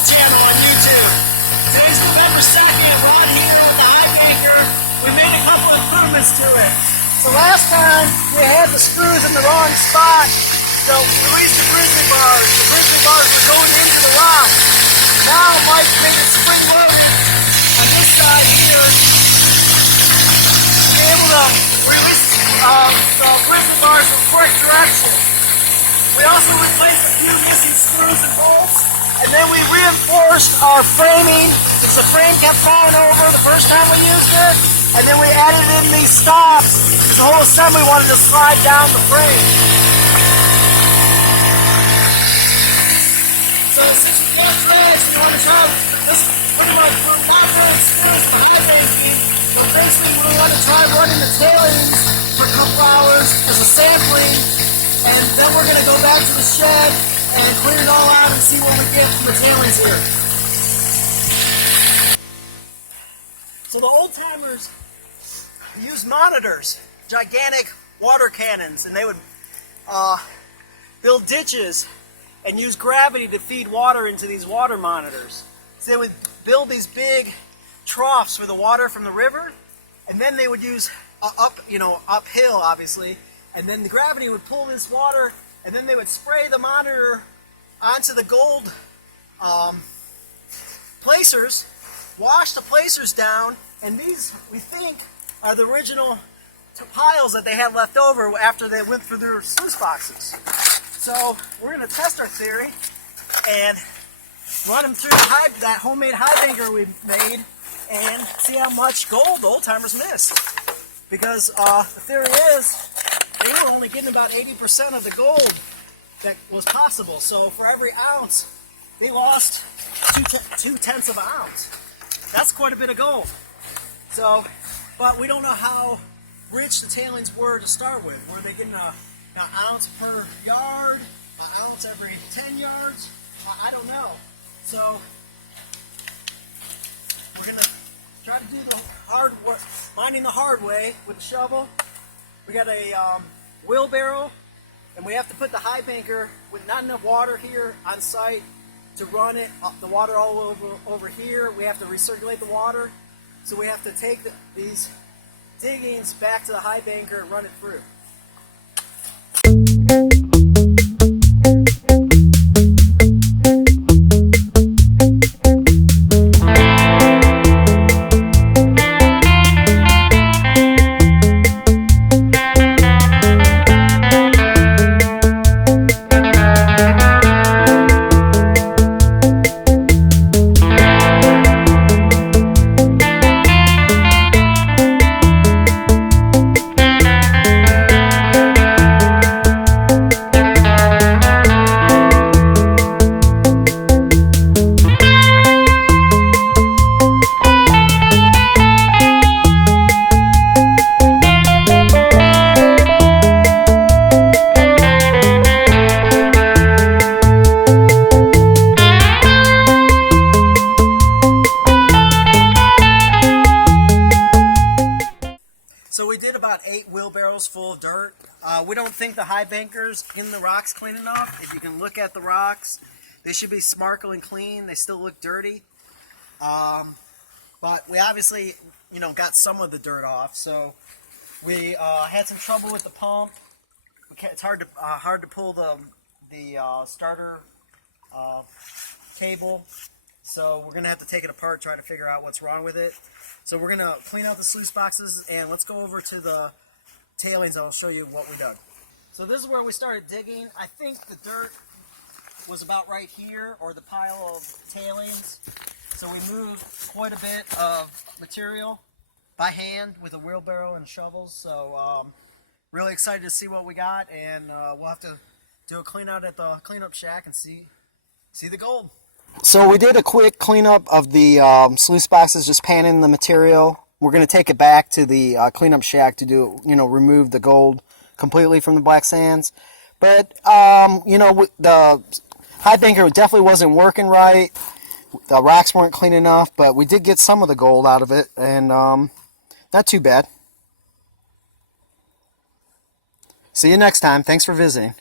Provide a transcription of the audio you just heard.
channel on YouTube. Today's November 2nd, we're on here at the Highbanker. We made a couple improvements to it. So last time we had the screws in the wrong spot, so we released the grizzly bars. The grizzly bars were going into the rock. Now Mike made it spring loaded on this side here to be able to release the grizzly bars in the correct direction. We also replaced a few missing screws and bolts, and then we reinforced our framing because the frame kept falling over the first time we used it, and then we added in these stops because the whole assembly wanted to slide down the frame. So since you got threads, you want to try this pretty much for a lot of experience for high banking, but basically we want to try running the tailings for a couple hours as a sampling. And then we're going to go back to the shed and clear it all out and see what we get from the tailings here. So the old timers used monitors, gigantic water cannons, and they would build ditches and use gravity to feed water into these water monitors. So they would build these big troughs for the water from the river, and then they would use uphill, obviously. And then the gravity would pull this water, and then they would spray the monitor onto the gold placers, wash the placers down, and these, we think, are the original piles that they had left over after they went through their sluice boxes. So we're going to test our theory and run them through that homemade Highbanker we made and see how much gold the old timers missed. Because the theory is, they were only getting about 80% of the gold that was possible. So for every ounce, they lost 2/10 of an ounce. That's quite a bit of gold. So, but we don't know how rich the tailings were to start with. Were they getting an ounce per yard, an ounce every 10 yards? I don't know. So we're gonna try to do the hard work, mining the hard way with the shovel. We got a wheelbarrow, and we have to put the Highbanker with not enough water here on site to run it, the water all over here. We have to recirculate the water, so we have to take these diggings back to the Highbanker and run it through. So we did about 8 wheelbarrows full of dirt. We don't think the Highbanker's in the rocks clean enough. If you can look at the rocks, they should be sparkling clean. They still look dirty. But we obviously, got some of the dirt off. So we had some trouble with the pump. It's hard to pull the starter cable. So we're going to have to take it apart, try to figure out what's wrong with it. So we're going to clean out the sluice boxes, and let's go over to the tailings. I'll show you what we dug. So this is where we started digging. I think the dirt was about right here, or the pile of tailings. So we moved quite a bit of material by hand with a wheelbarrow and shovels. So really excited to see what we got, and we'll have to do a clean out at the cleanup shack and see the gold. So we did a quick cleanup of the sluice boxes, just panning the material. We're going to take it back to the cleanup shack to do, remove the gold completely from the black sands. But, the Highbanker definitely wasn't working right. The rocks weren't clean enough, but we did get some of the gold out of it, and not too bad. See you next time. Thanks for visiting.